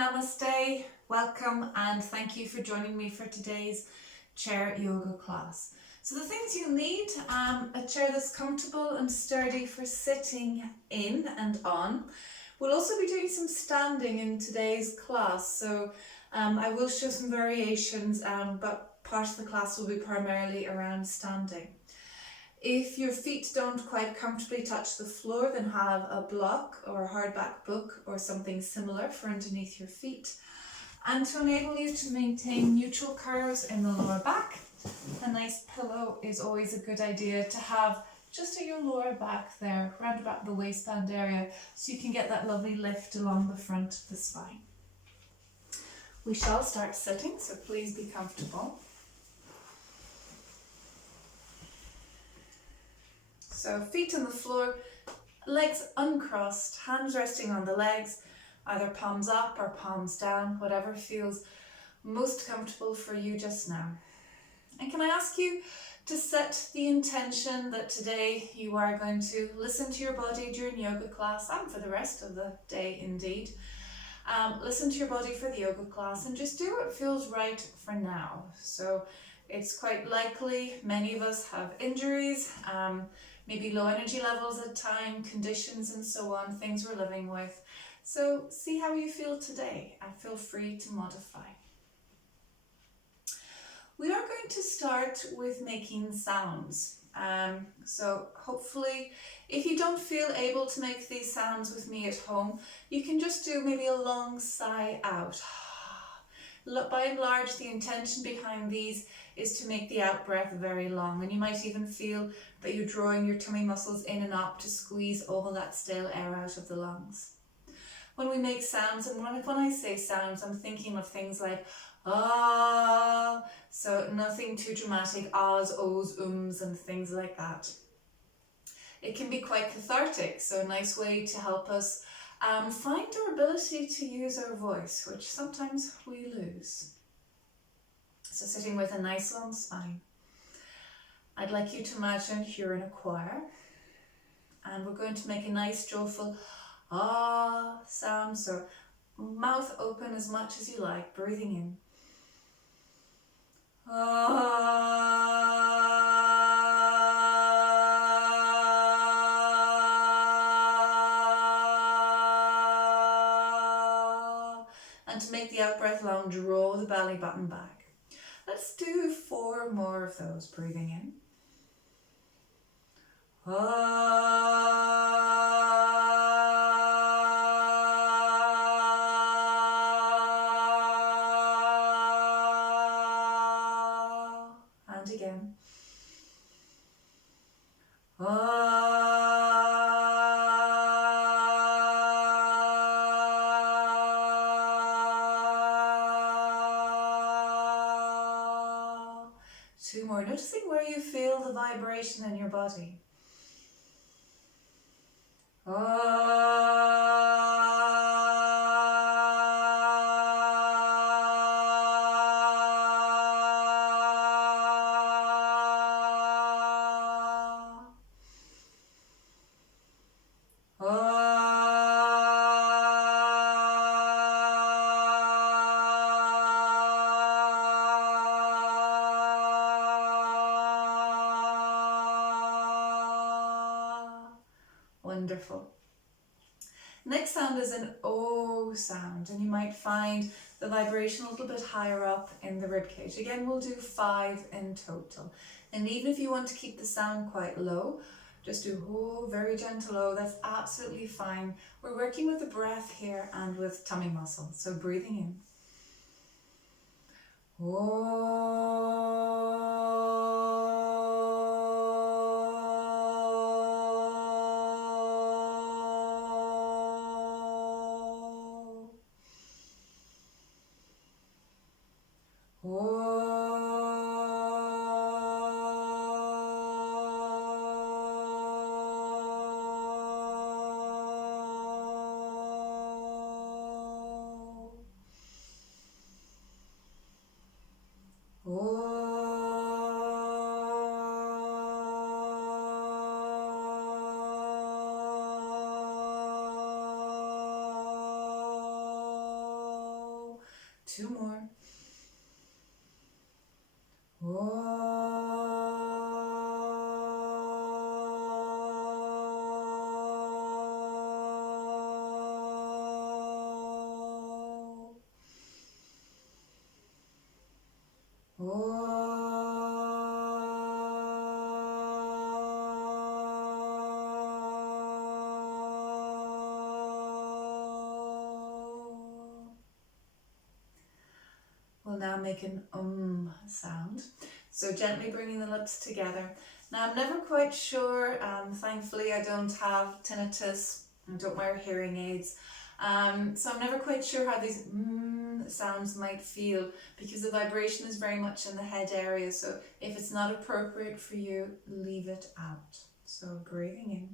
Namaste, welcome, and thank you for joining me for today's chair yoga class. So the things you need, a chair that's comfortable and sturdy for sitting in and on. We'll also be doing some standing in today's class, so I will show some variations, but part of the class will be primarily around standing. If your feet don't quite comfortably touch the floor, then have a block or a hardback book or something similar for underneath your feet. And to enable you to maintain neutral curves in the lower back, a nice pillow is always a good idea to have just at your lower back there, round about the waistband area, so you can get that lovely lift along the front of the spine. We shall start sitting, so please be comfortable. So feet on the floor, legs uncrossed, hands resting on the legs, either palms up or palms down, whatever feels most comfortable for you just now. And can I ask you to set the intention that today you are going to listen to your body during yoga class and for the rest of the day indeed. Listen to your body for the yoga class and just do what feels right for now. So it's quite likely many of us have injuries, maybe low energy levels at time, conditions and so on, things we're living with. So see how you feel today and feel free to modify. We are going to start with making sounds. So hopefully, if you don't feel able to make these sounds with me at home, you can just do maybe a long sigh out. By and large, the intention behind these is to make the out breath very long, and you might even feel that you're drawing your tummy muscles in and up to squeeze all that stale air out of the lungs. When we make sounds, and when I say sounds, I'm thinking of things like ah, so nothing too dramatic, ahs, ohs, ums, and things like that. It can be quite cathartic, so a nice way to help us find our ability to use our voice, which sometimes we lose. So sitting with a nice long spine. I'd like you to imagine you're in a choir, and we're going to make a nice joyful ah sound, so mouth open as much as you like, breathing in. And to make the out breath long, draw the belly button back. Let's do 4 more of those, breathing in. And again. Two more, noticing where you feel the vibration in your body. Wonderful. Next sound is an O sound, and you might find the vibration a little bit higher up in the ribcage. Again, we'll do 5 in total. And even if you want to keep the sound quite low, just do O, very gentle O, that's absolutely fine. We're working with the breath here and with tummy muscle, so breathing in. O. 2 more. Oh. We'll now make an sound. So gently bringing the lips together. Now I'm never quite sure, thankfully I don't have tinnitus, I don't wear hearing aids, so I'm never quite sure how these sounds might feel because the vibration is very much in the head area, so if it's not appropriate for you, leave it out. So breathing in.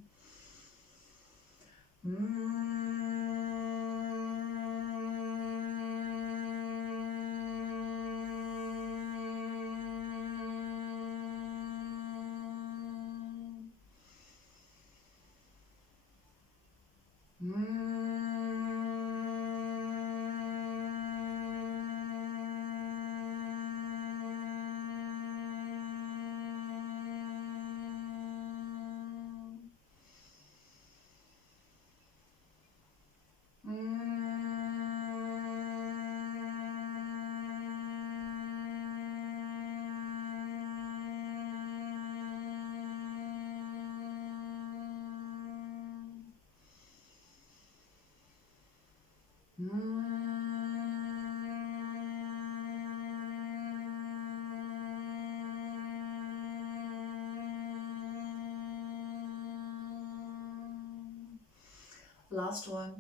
Last one.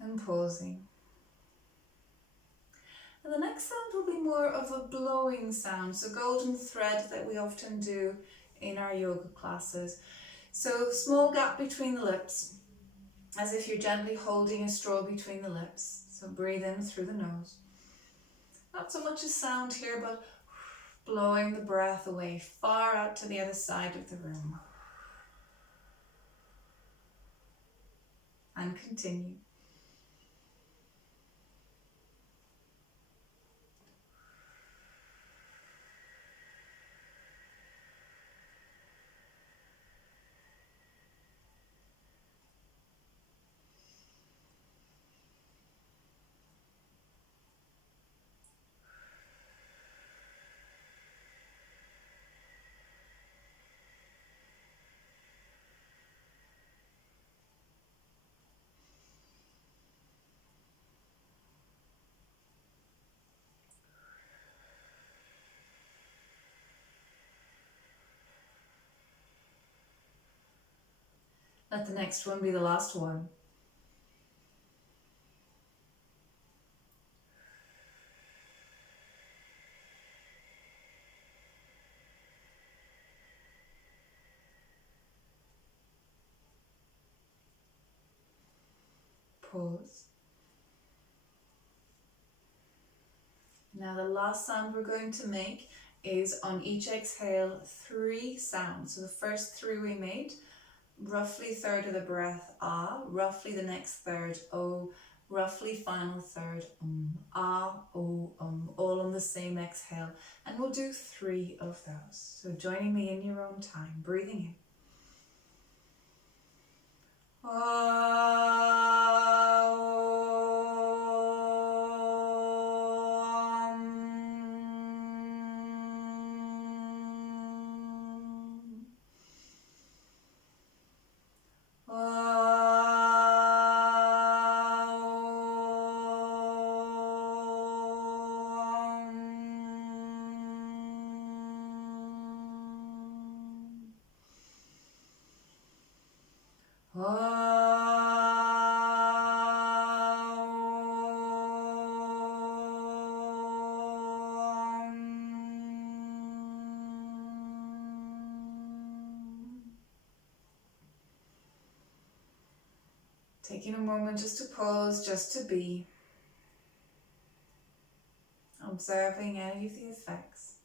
And pausing. And the next sound will be more of a blowing sound, so golden thread that we often do in our yoga classes. So small gap between the lips, as if you're gently holding a straw between the lips. So breathe in through the nose. Not so much a sound here, but blowing the breath away far out to the other side of the room. And continue. Let the next one be the last one. Pause. Now the last sound we're going to make is on each exhale 3 sounds. So the first 3 we made, roughly third of the breath ah, roughly the next third oh, roughly final third ah, oh, all on the same exhale. And we'll do 3 of those. So joining me in your own time, breathing in. Taking a moment just to pause, just to be. observing any of the effects.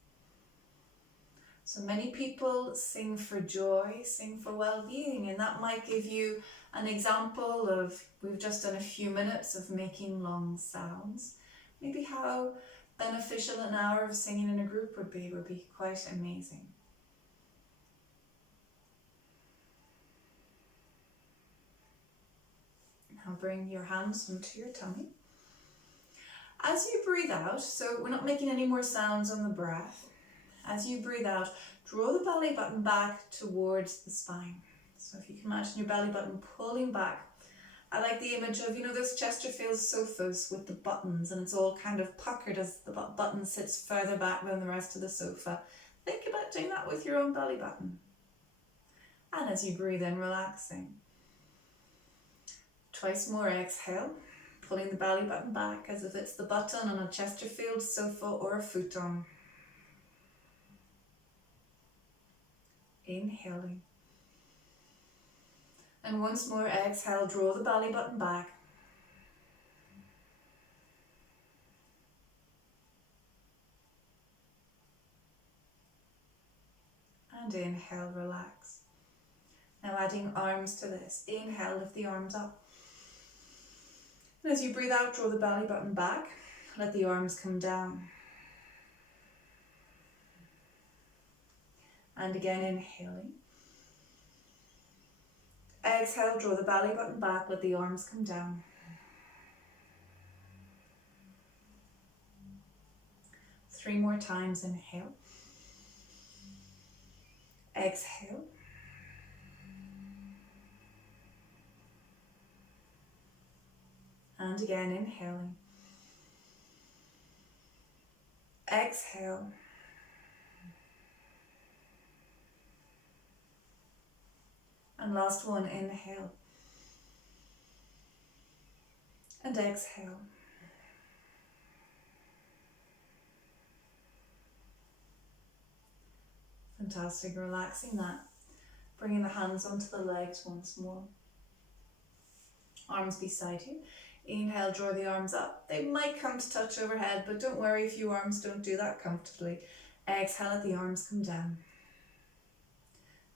So many people sing for joy, sing for well-being, and that might give you an example of, we've just done a few minutes of making long sounds. Maybe how beneficial an hour of singing in a group would be quite amazing. Now bring your hands onto your tummy. As you breathe out, so we're not making any more sounds on the breath. As you breathe out, draw the belly button back towards the spine. So if you can imagine your belly button pulling back. I like the image of, those Chesterfield sofas with the buttons, and it's all kind of puckered as the button sits further back than the rest of the sofa. Think about doing that with your own belly button. And as you breathe in, relaxing. Twice more, exhale, pulling the belly button back as if it's the button on a Chesterfield sofa or a futon. Inhaling. And once more, exhale, draw the belly button back. And inhale, relax. Now adding arms to this. Inhale, lift the arms up. And as you breathe out, draw the belly button back. Let the arms come down. And again, inhaling. Exhale, draw the belly button back, let the arms come down. Three more times, inhale. Exhale. And again, inhaling. Exhale. And last one, inhale. And exhale. Fantastic, relaxing that. Bringing the hands onto the legs once more. Arms beside you. Inhale, draw the arms up. They might come to touch overhead, but don't worry if your arms don't do that comfortably. Exhale, let the arms come down.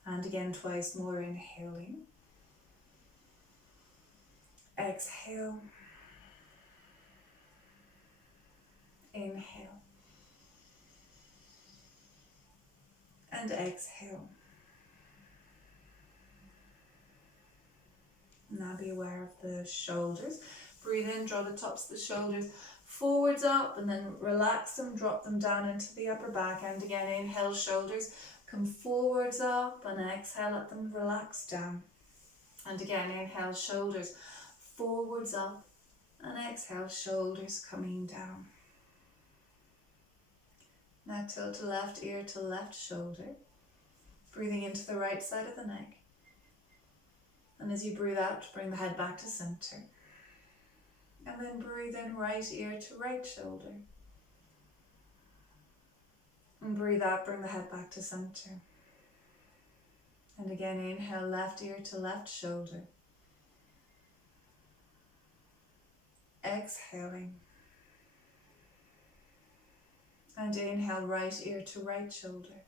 And again, twice more, inhaling. Exhale. Inhale. And exhale. Now be aware of the shoulders. Breathe in, draw the tops of the shoulders forwards up, and then relax them, drop them down into the upper back. And again, inhale, shoulders come forwards up, and exhale, let them relax down. And again, inhale, shoulders forwards up, and exhale, shoulders coming down. Now tilt left ear to left shoulder, breathing into the right side of the neck. And as you breathe out, bring the head back to center. And then breathe in, right ear to right shoulder. And breathe out, bring the head back to center. And again, inhale, left ear to left shoulder. Exhaling. And inhale, right ear to right shoulder.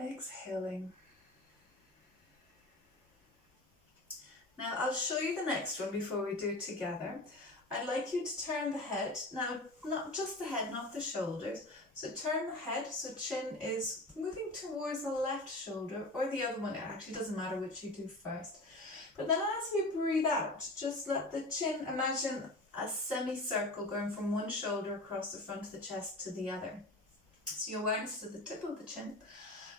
Exhaling. Now I'll show you the next one before we do it together. I'd like you to turn the head, now not just the head, not the shoulders. So turn the head so chin is moving towards the left shoulder or the other one. It actually doesn't matter which you do first. But then as you breathe out, just let the chin, imagine a semicircle going from one shoulder across the front of the chest to the other. So your awareness to the tip of the chin.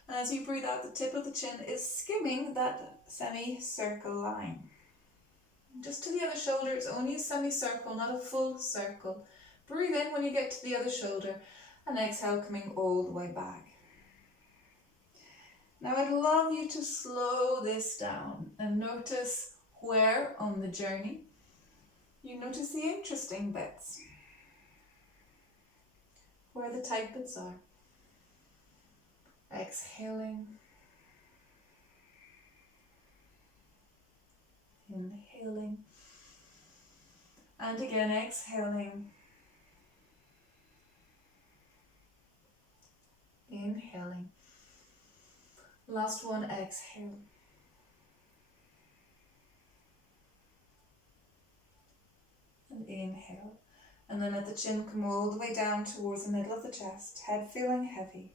And as you breathe out, the tip of the chin is skimming that semicircle line. Just to the other shoulder, it's only a semicircle, not a full circle. Breathe in when you get to the other shoulder, and exhale, coming all the way back. Now I'd love you to slow this down and notice where on the journey you notice the interesting bits, where the tight bits are. Exhaling, inhaling, And again, exhaling. Inhaling. Last one, exhale. And inhale. And then let the chin come all the way down towards the middle of the chest, head feeling heavy.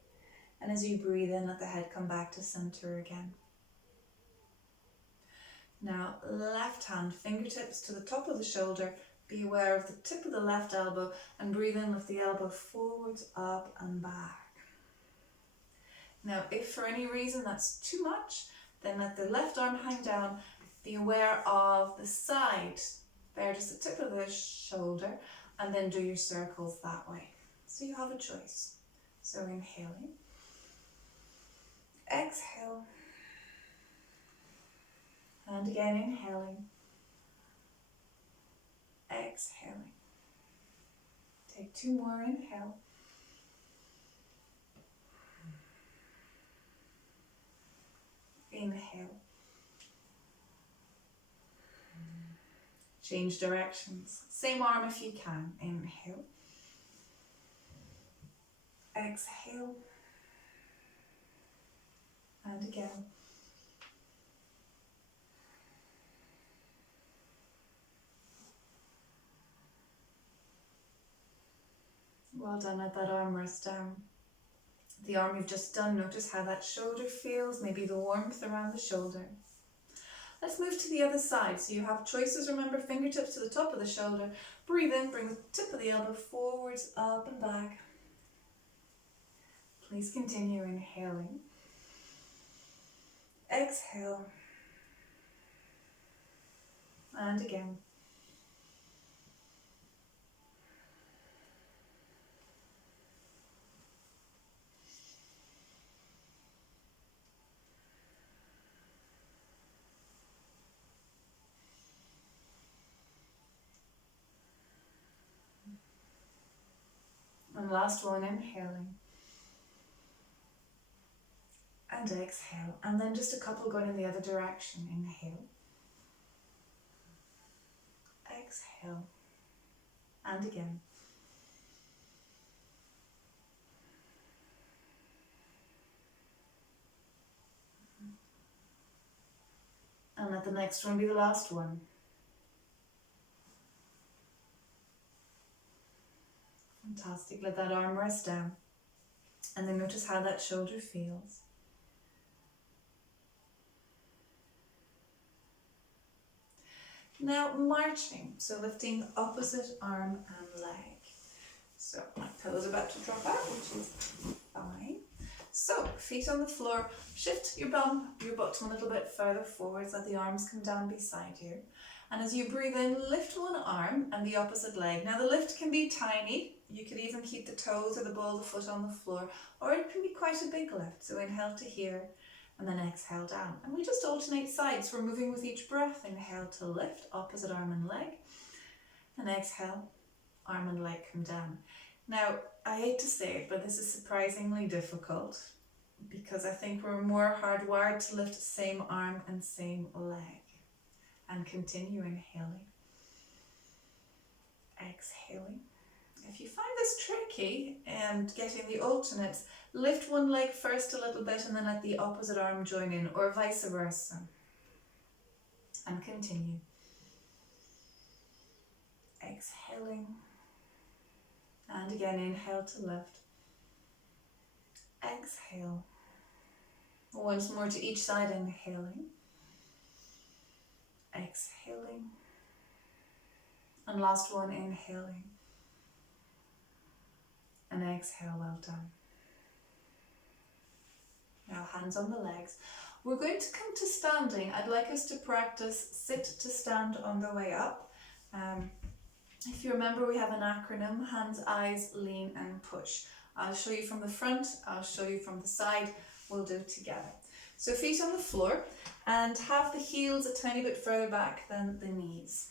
And as you breathe in, let the head come back to center again. Now, left hand, fingertips to the top of the shoulder. Be aware of the tip of the left elbow and breathe in, lift the elbow forwards, up and back. Now, if for any reason that's too much, then let the left arm hang down. Be aware of the side, there, just the tip of the shoulder, and then do your circles that way. So you have a choice. So inhaling, exhale, and again inhaling, exhaling. Take two more, inhale, inhale. Change directions. Same arm if you can. Inhale, exhale, and again. Well done. Let that arm rest down. The arm you've just done, notice how that shoulder feels, maybe the warmth around the shoulder. Let's move to the other side. So you have choices, remember, fingertips to the top of the shoulder. Breathe in, bring the tip of the elbow forwards, up and back. Please continue inhaling. Exhale. And again. And last one, inhaling. And exhale. And then just a couple going in the other direction. Inhale. Exhale. And again. And let the next one be the last one. Fantastic. Let that arm rest down. And then notice how that shoulder feels. Now marching, so lifting opposite arm and leg. So my pillow's about to drop out, which is fine. So feet on the floor, shift your bum, your bottom a little bit further forwards, let the arms come down beside you. And as you breathe in, lift one arm and the opposite leg. Now the lift can be tiny, you could even keep the toes or the ball of the foot on the floor, or it can be quite a big lift. So inhale to here, and then exhale down. And we just alternate sides. We're moving with each breath. Inhale to lift, opposite arm and leg. And exhale, arm and leg come down. Now, I hate to say it, but this is surprisingly difficult because I think we're more hardwired to lift same arm and same leg. And continue inhaling. Exhaling. If you find this tricky and getting the alternates, lift one leg first a little bit and then let the opposite arm join in, or vice versa. And continue. Exhaling. And again, inhale to lift. Exhale. Once more to each side, inhaling. Exhaling. And last one, inhaling. And exhale, well done. Now hands on the legs. We're going to come to standing. I'd like us to practice sit to stand on the way up. If you remember, we have an acronym, hands, eyes, lean and push. I'll show you from the front, I'll show you from the side, we'll do it together. So feet on the floor and have the heels a tiny bit further back than the knees.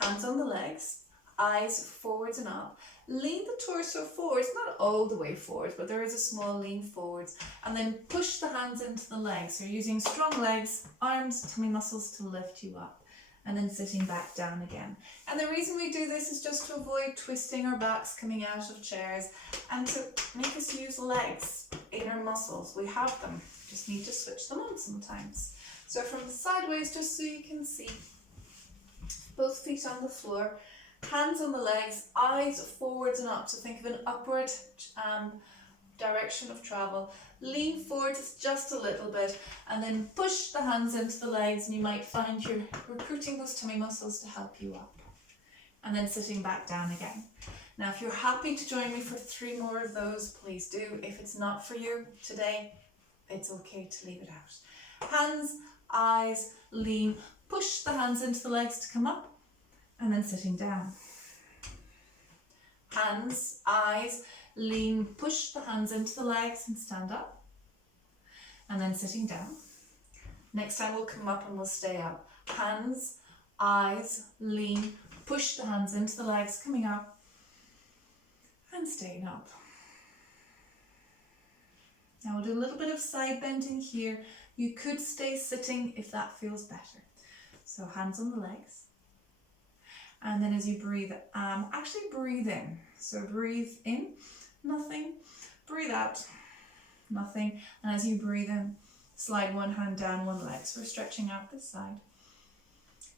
Hands on the legs, eyes forwards and up. Lean the torso forwards, not all the way forward, but there is a small lean forwards. And then push the hands into the legs. So you're using strong legs, arms, tummy muscles to lift you up. and then sitting back down again. And the reason we do this is just to avoid twisting our backs coming out of chairs and to make us use legs, inner muscles. We have them, just need to switch them on sometimes. So from sideways, just so you can see, both feet on the floor, hands on the legs, eyes forwards and up, so think of an upward direction of travel. Lean forwards just a little bit and then push the hands into the legs, and you might find you're recruiting those tummy muscles to help you up. And then sitting back down again. Now if you're happy to join me for 3 more of those, please do. If it's not for you today, it's okay to leave it out. Hands, eyes, lean, push the hands into the legs to come up, and then sitting down. Hands, eyes, lean, push the hands into the legs and stand up, and then sitting down. Next time we'll come up and we'll stay up. Hands, eyes, lean, push the hands into the legs, coming up and staying up. Now we'll do a little bit of side bending here. You could stay sitting if that feels better. So hands on the legs. And then as you breathe, actually breathe in. So breathe in, nothing. Breathe out, nothing. And as you breathe in, slide one hand down one leg. So we're stretching out this side.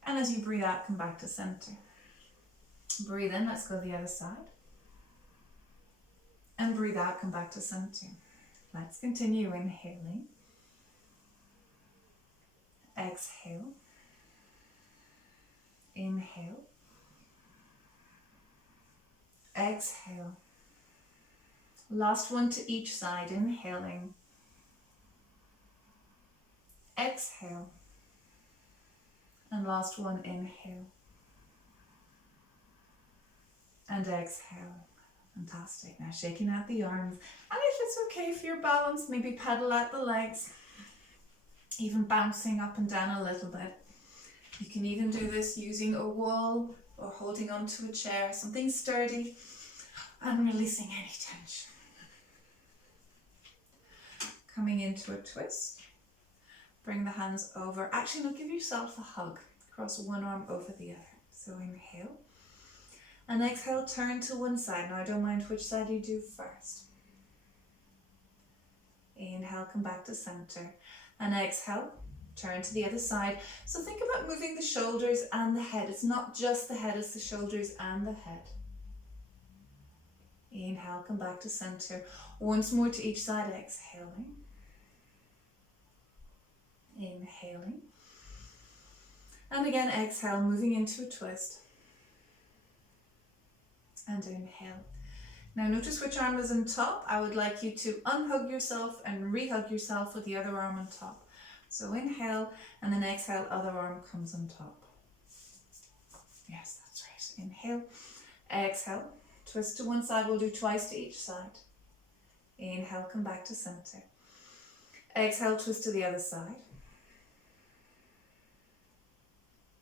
And as you breathe out, come back to center. Breathe in, let's go the other side. And breathe out, come back to center. Let's continue inhaling. Exhale. Inhale. Exhale. Last one to each side, inhaling. Exhale. And last one, inhale. And exhale. Fantastic. Now shaking out the arms. And if it's okay for your balance, maybe pedal out the legs. Even bouncing up and down a little bit. You can even do this using a wall or holding onto a chair, something sturdy, and releasing any tension. Coming into a twist. Bring the hands over. Actually, now give yourself a hug. Cross one arm over the other. So inhale. And exhale, turn to one side. Now I don't mind which side you do first. Inhale, come back to center. And exhale, turn to the other side. So think about moving the shoulders and the head. It's not just the head, it's the shoulders and the head. Inhale, come back to center. Once more to each side, exhaling. Inhaling. And again, exhale, moving into a twist. And inhale. Now notice which arm is on top. I would like you to unhug yourself and re-hug yourself with the other arm on top. So inhale, and then exhale, other arm comes on top. Yes, that's right. Inhale, exhale, twist to one side. We'll do twice to each side. Inhale, come back to center. Exhale, twist to the other side.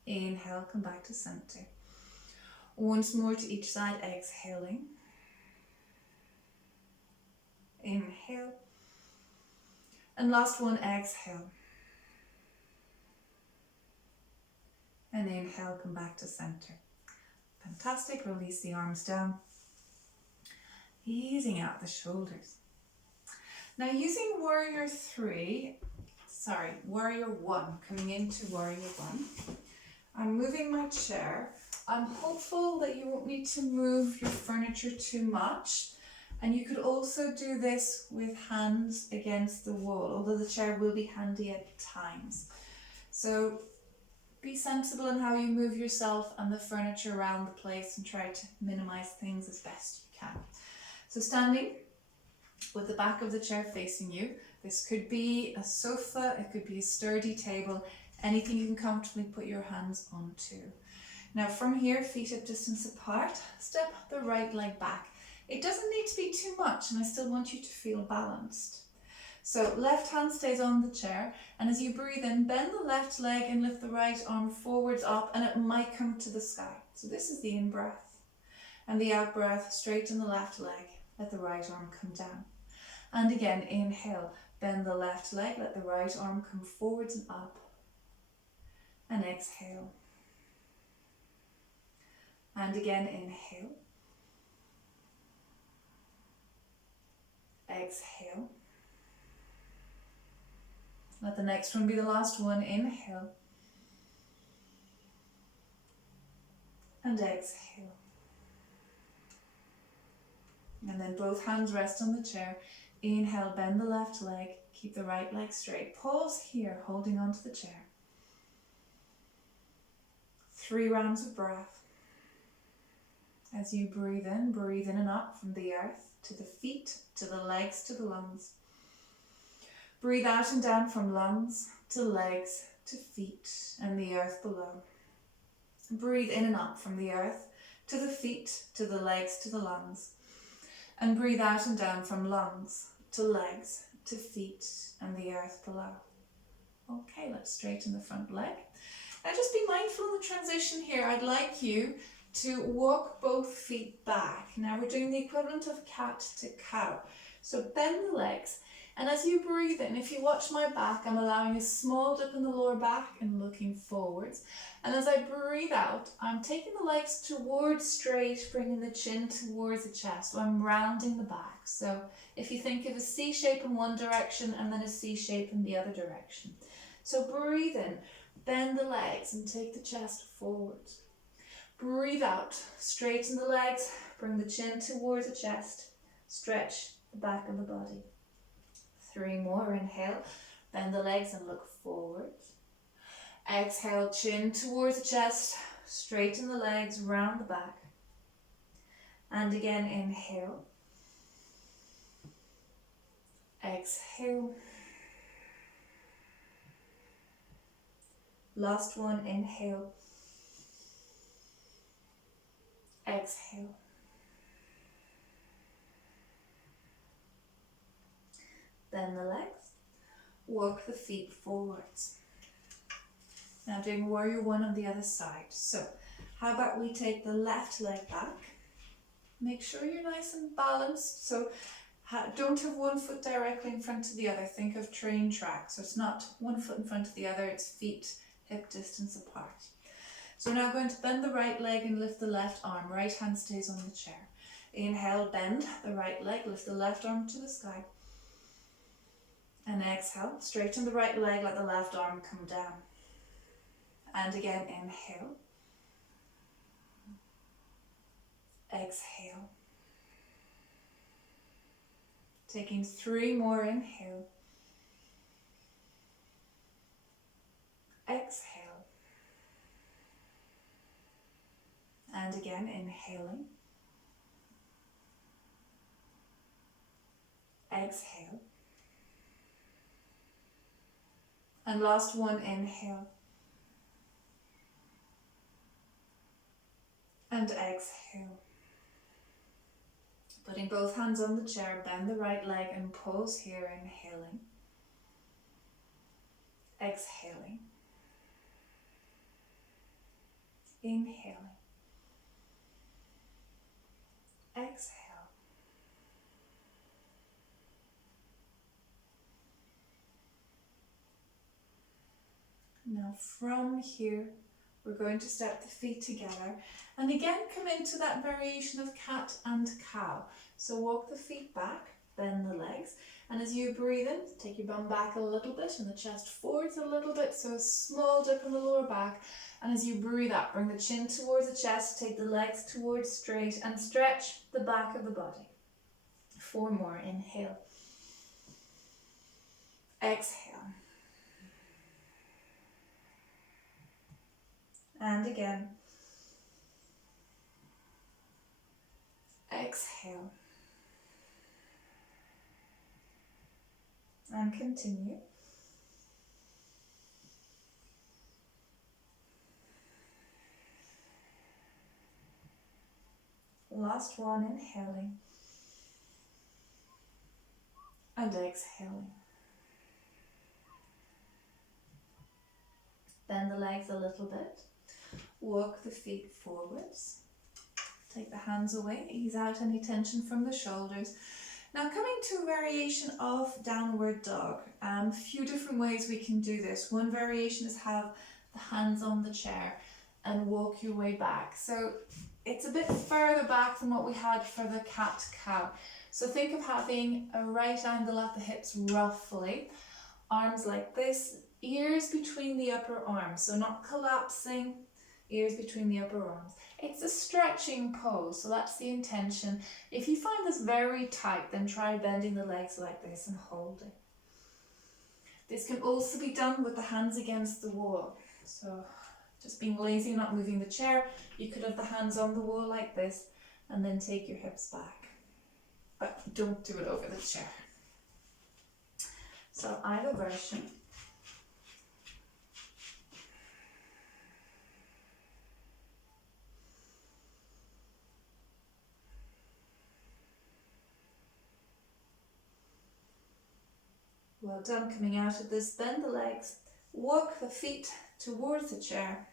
Inhale, come back to center. Once more to each side, exhaling. Inhale. And last one, exhale. And inhale, come back to center. Fantastic, release the arms down. Easing out the shoulders. Now using Warrior 1, coming into Warrior 1. I'm moving my chair. I'm hopeful that you won't need to move your furniture too much. And you could also do this with hands against the wall, although the chair will be handy at times. So be sensible in how you move yourself and the furniture around the place and try to minimize things as best you can. So standing with the back of the chair facing you. This could be a sofa, it could be a sturdy table, anything you can comfortably put your hands onto. Now from here, feet hip distance apart, step the right leg back. It doesn't need to be too much, and I still want you to feel balanced. So left hand stays on the chair, and as you breathe in, bend the left leg and lift the right arm forwards up, and it might come to the sky. So this is the in-breath. And the out-breath, straighten the left leg, let the right arm come down. And again, inhale, bend the left leg, let the right arm come forwards and up. And exhale. And again, inhale. Exhale. Let the next one be the last one. Inhale. And exhale. And then both hands rest on the chair. Inhale, bend the left leg. Keep the right leg straight. Pause here, holding onto the chair. 3 rounds of breath. As you breathe in and up from the earth to the feet, to the legs, to the lungs. Breathe out and down from lungs to legs to feet and the earth below. Breathe in and up from the earth to the feet, to the legs, to the lungs. And breathe out and down from lungs to legs to feet and the earth below. Okay, let's straighten the front leg. Now just be mindful of the transition here. I'd like you to walk both feet back. Now we're doing the equivalent of cat to cow. So bend the legs, and as you breathe in, if you watch my back, I'm allowing a small dip in the lower back and looking forwards. And as I breathe out, I'm taking the legs towards straight, bringing the chin towards the chest. So I'm rounding the back. So if you think of a C shape in one direction and then a C shape in the other direction. So breathe in, bend the legs and take the chest forwards. Breathe out, straighten the legs, bring the chin towards the chest, stretch the back of the body. 3 more, inhale, bend the legs and look forwards. Exhale, chin towards the chest, straighten the legs, round the back. And again, inhale. Exhale. Last one, inhale. Exhale. Bend the legs, walk the feet forwards. Now doing warrior 1 on the other side. So how about we take the left leg back. Make sure you're nice and balanced. So don't have one foot directly in front of the other. Think of train tracks. So it's not one foot in front of the other, it's feet hip distance apart. So now going to bend the right leg and lift the left arm. Right hand stays on the chair. Inhale, bend the right leg, lift the left arm to the sky. And exhale, straighten the right leg, let the left arm come down. And again, inhale. Exhale. Taking 3 more, inhale. Exhale. And again, inhaling. Exhale. And last one, inhale. And exhale. Putting both hands on the chair, bend the right leg and pause here, inhaling. Exhaling. Inhaling. Exhale. Now from here, we're going to step the feet together and again come into that variation of cat and cow. So walk the feet back, bend the legs, and as you breathe in, take your bum back a little bit and the chest forwards a little bit, so a small dip in the lower back. And as you breathe out, bring the chin towards the chest, take the legs towards straight and stretch the back of the body. 4 more, inhale. Exhale. And again. Exhale. And continue. Last one, inhaling. And exhaling. Bend the legs a little bit. Walk the feet forwards. Take the hands away, ease out any tension from the shoulders. Now coming to a variation of downward dog. A few different ways we can do this. One variation is have the hands on the chair. and walk your way back. So it's a bit further back than what we had for the cat-cow. So think of having a right angle at the hips roughly, arms like this, ears between the upper arms, so not collapsing, ears between the upper arms. It's a stretching pose, so that's the intention. If you find this very tight, then try bending the legs like this and hold it. This can also be done with the hands against the wall. So just being lazy, not moving the chair, you could have the hands on the wall like this and then take your hips back. But don't do it over the chair. So either version. Well done coming out of this. Bend the legs, walk the feet towards the chair,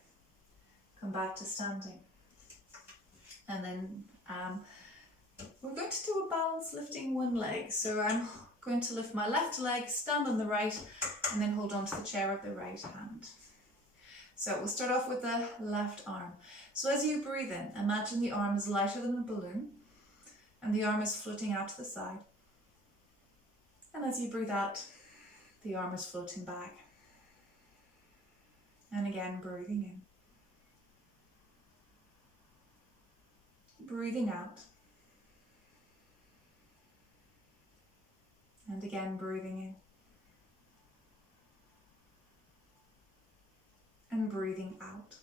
come back to standing. And then we're going to do a balance lifting one leg. So I'm going to lift my left leg, stand on the right, and then hold on to the chair with the right hand. So we'll start off with the left arm. So as you breathe in, imagine the arm is lighter than a balloon and the arm is floating out to the side. And as you breathe out, the arm is floating back. And again, breathing in. Breathing out. And again, breathing in. And breathing out.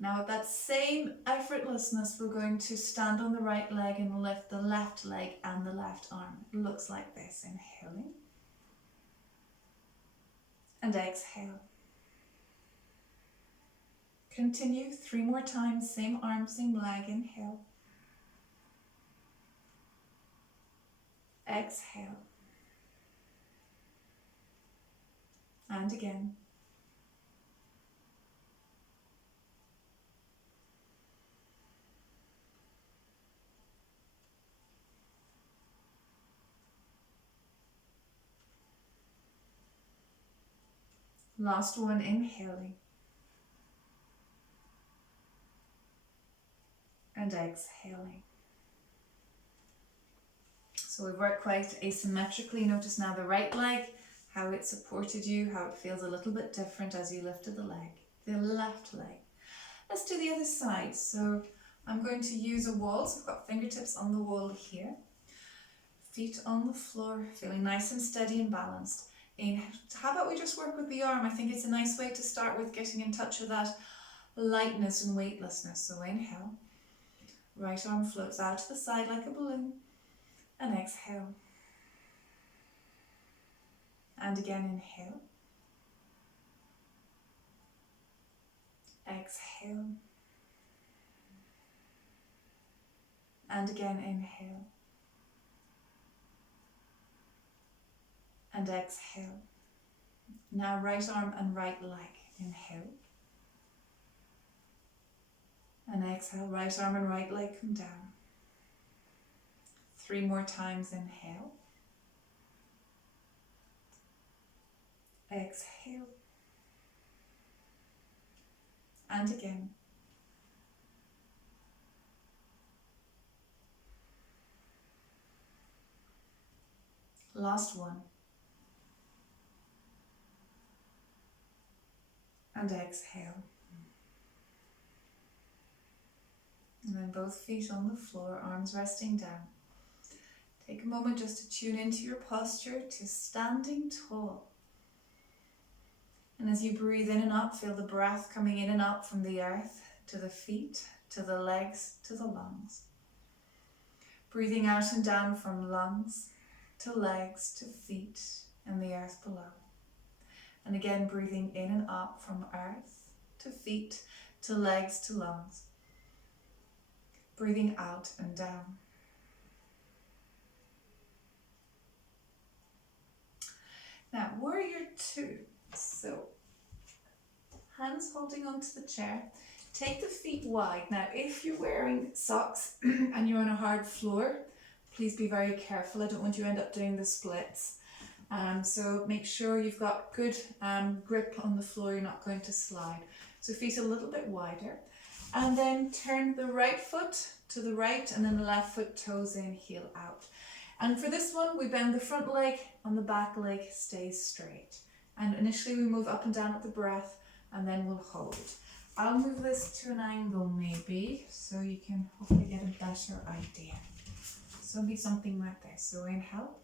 Now with that same effortlessness, we're going to stand on the right leg and lift the left leg and the left arm. It looks like this. Inhaling. And exhale. Continue 3 more times, same arm, same leg. Inhale. Exhale. And again. Last one, inhaling. And exhaling. So we've worked quite asymmetrically. Notice now the right leg, how it supported you, how it feels a little bit different as you lifted the left leg. Let's do the other side. So I'm going to use a wall. So I've got fingertips on the wall here. Feet on the floor, feeling nice and steady and balanced. How about we just work with the arm? I think it's a nice way to start with getting in touch with that lightness and weightlessness. So inhale, right arm floats out to the side like a balloon, and exhale. And again, inhale. Exhale. And again, inhale. And exhale. Now right arm and right leg. Inhale. And exhale. Right arm and right leg come down. 3 more times. Inhale. Exhale. And again. Last one. And exhale. And then both feet on the floor, arms resting down. Take a moment just to tune into your posture, to standing tall. And as you breathe in and up, feel the breath coming in and up from the earth to the feet, to the legs, to the lungs. Breathing out and down from lungs to legs to feet and the earth below. And again, breathing in and up from earth to feet, to legs, to lungs. Breathing out and down. Now, warrior 2. So, hands holding onto the chair. Take the feet wide. Now, if you're wearing socks and you're on a hard floor, please be very careful. I don't want you to end up doing the splits. So make sure you've got good grip on the floor, you're not going to slide. So feet a little bit wider. And then turn the right foot to the right and then the left foot, toes in, heel out. And for this one, we bend the front leg and the back leg stays straight. And initially we move up and down with the breath and then we'll hold. I'll move this to an angle maybe so you can hopefully get a better idea. So it'll be something like this. So inhale.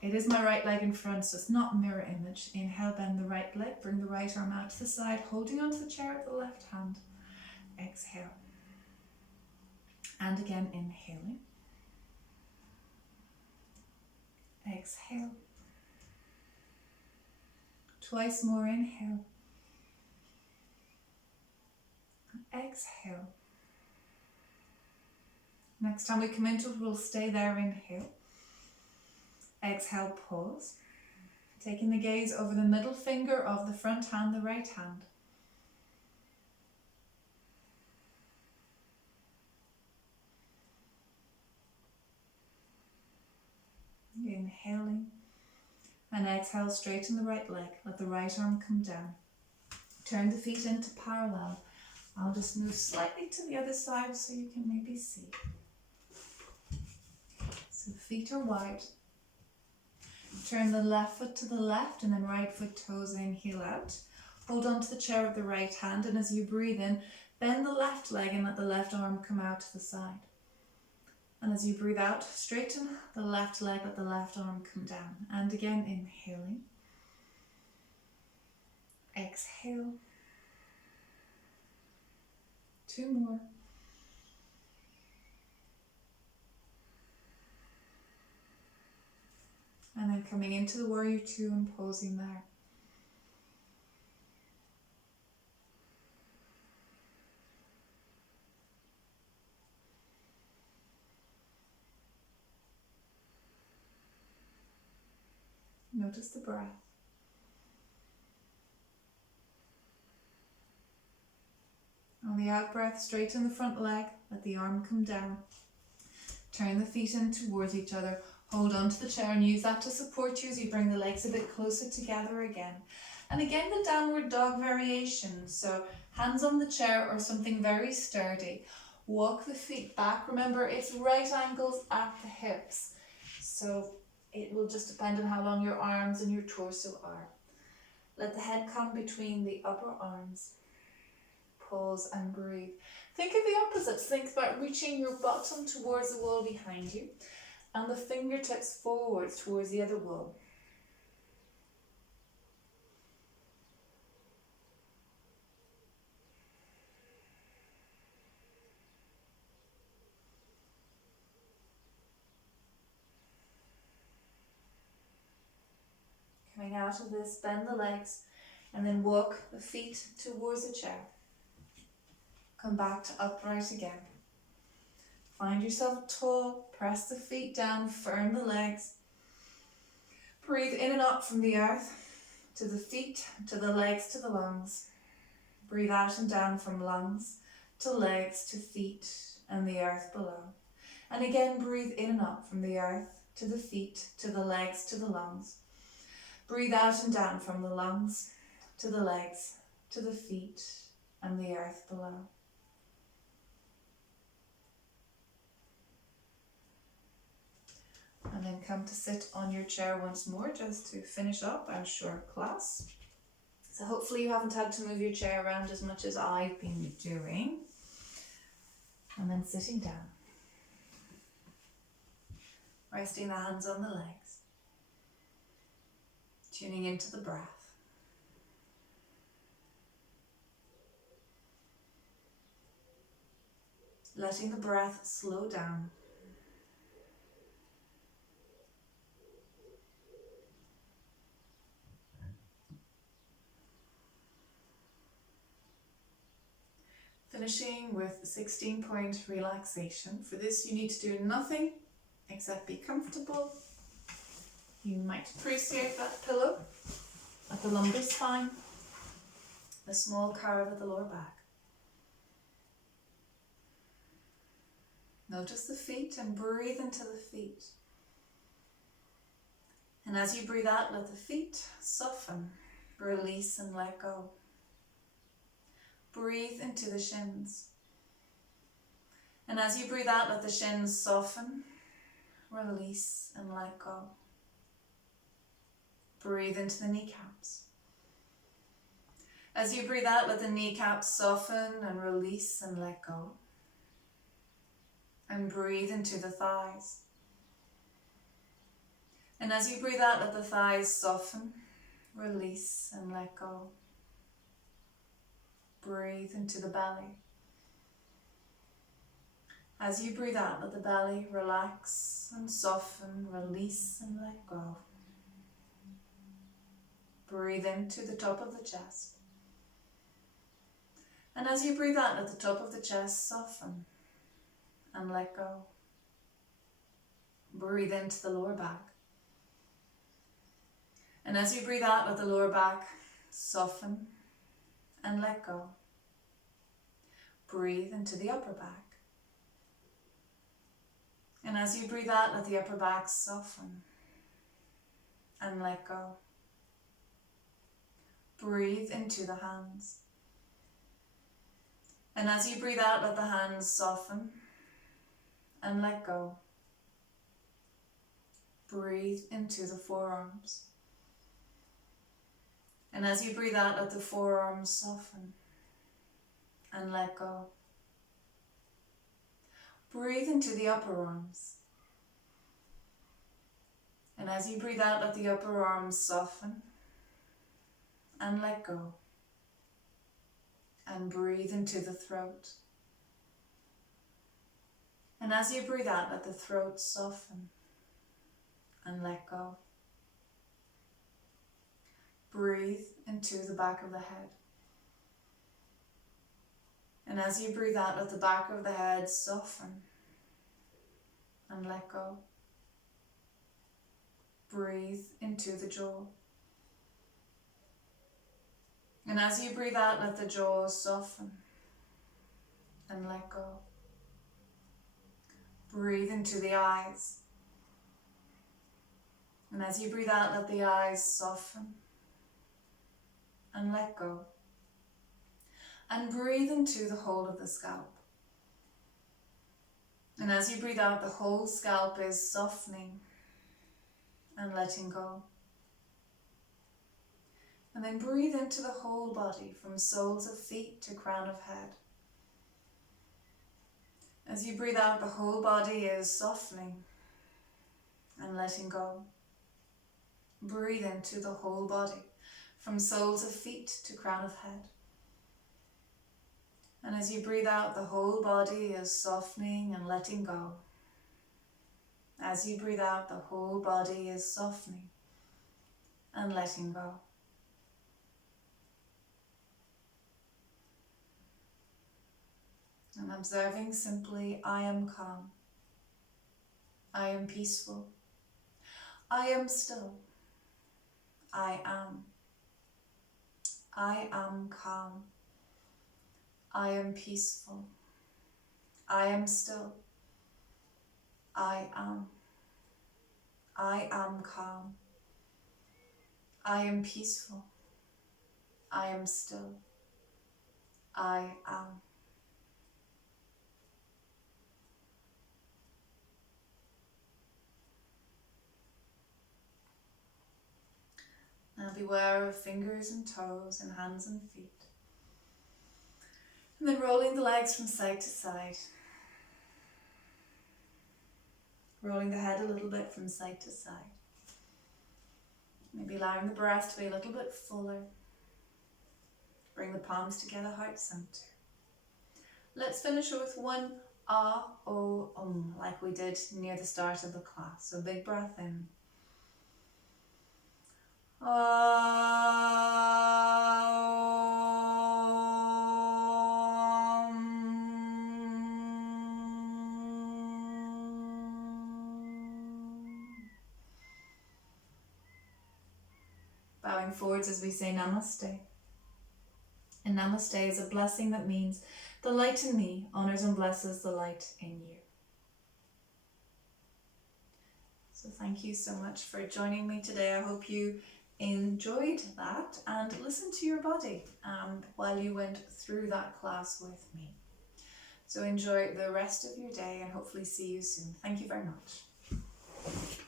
It is my right leg in front, so it's not mirror image. Inhale, bend the right leg, bring the right arm out to the side, holding onto the chair with the left hand. Exhale. And again, inhaling. Exhale. Twice more, inhale. Exhale. Next time we come into it, we'll stay there, inhale. Exhale, pause. Taking the gaze over the middle finger of the front hand, the right hand. Inhaling. And exhale, straighten the right leg. Let the right arm come down. Turn the feet into parallel. I'll just move slightly to the other side so you can maybe see. So the feet are wide. Turn the left foot to the left and then right foot, toes in, heel out. Hold on to the chair with the right hand, and as you breathe in, bend the left leg and let the left arm come out to the side. And as you breathe out, straighten the left leg, let the left arm come down. And again, inhaling. Exhale. 2 more. And then coming into the warrior 2 and pausing there. Notice the breath. On the out breath, straighten the front leg, let the arm come down. Turn the feet in towards each other. Hold on to the chair and use that to support you as you bring the legs a bit closer together again. And again, the downward dog variation. So hands on the chair or something very sturdy. Walk the feet back. Remember, it's right angles at the hips. So it will just depend on how long your arms and your torso are. Let the head come between the upper arms. Pause and breathe. Think of the opposites. Think about reaching your bottom towards the wall behind you and the fingertips forwards towards the other wall. Coming out of this, bend the legs and then walk the feet towards the chair. Come back to upright again. Find yourself tall, press the feet down, firm the legs. Breathe in and up from the earth to the feet, to the legs, to the lungs. Breathe out and down from lungs to legs, to feet and the earth below. And again, breathe in and up from the earth to the feet, to the legs, to the lungs. Breathe out and down from the lungs to the legs, to the feet and the earth below. And then come to sit on your chair once more just to finish up our short class. So hopefully you haven't had to move your chair around as much as I've been doing. And then sitting down. Resting the hands on the legs. Tuning into the breath. Letting the breath slow down. Finishing with 16-point relaxation. For this you need to do nothing except be comfortable. You might appreciate that pillow at the lumbar spine, the small curve at the lower back. Notice the feet and breathe into the feet. And as you breathe out, let the feet soften, release and let go. breathe into the shins. And as you breathe out, let the shins soften, release and let go. Breathe into the kneecaps. As you breathe out, let the kneecaps soften and release and let go. And breathe into the thighs. And as you breathe out, let the thighs soften, release and let go. Breathe into the belly. As you breathe out, let the belly relax and soften, release and let go. Breathe into the top of the chest. And as you breathe out, let the top of the chest soften and let go. Breathe into the lower back. And as you breathe out, let the lower back soften and let go. Breathe into the upper back. And as you breathe out, let the upper back soften and let go. Breathe into the hands. And as you breathe out, let the hands soften and let go. Breathe into the forearms. And as you breathe out, let the forearms soften and let go. Breathe into the upper arms. And as you breathe out, let the upper arms soften and let go. And breathe into the throat. And as you breathe out, let the throat soften and let go. Breathe into the back of the head. And as you breathe out, let the back of the head soften and let go. Breathe into the jaw. And as you breathe out, let the jaw soften and let go. Breathe into the eyes. And as you breathe out, let the eyes soften and let go. And breathe into the whole of the scalp. And as you breathe out, the whole scalp is softening and letting go. And then breathe into the whole body, from soles of feet to crown of head. As you breathe out, the whole body is softening and letting go. Breathe into the whole body, from soles of feet to crown of head. And as you breathe out, the whole body is softening and letting go. As you breathe out, the whole body is softening and letting go. And observing simply, I am calm. I am peaceful. I am still. I am. I am calm. I am peaceful. I am still. I am. I am calm. I am peaceful. I am still. I am. Now beware of fingers and toes and hands and feet. And then rolling the legs from side to side. Rolling the head a little bit from side to side. Maybe allowing the breath to be a little bit fuller. Bring the palms together, heart center. Let's finish with one ah, oh, like we did near the start of the class. So big breath in. Bowing forwards as we say Namaste. And Namaste is a blessing that means the light in me honors and blesses the light in you. So thank you so much for joining me today. I hope you enjoyed that and listen to your body while you went through that class with me. So enjoy the rest of your day and hopefully see you soon. Thank you very much.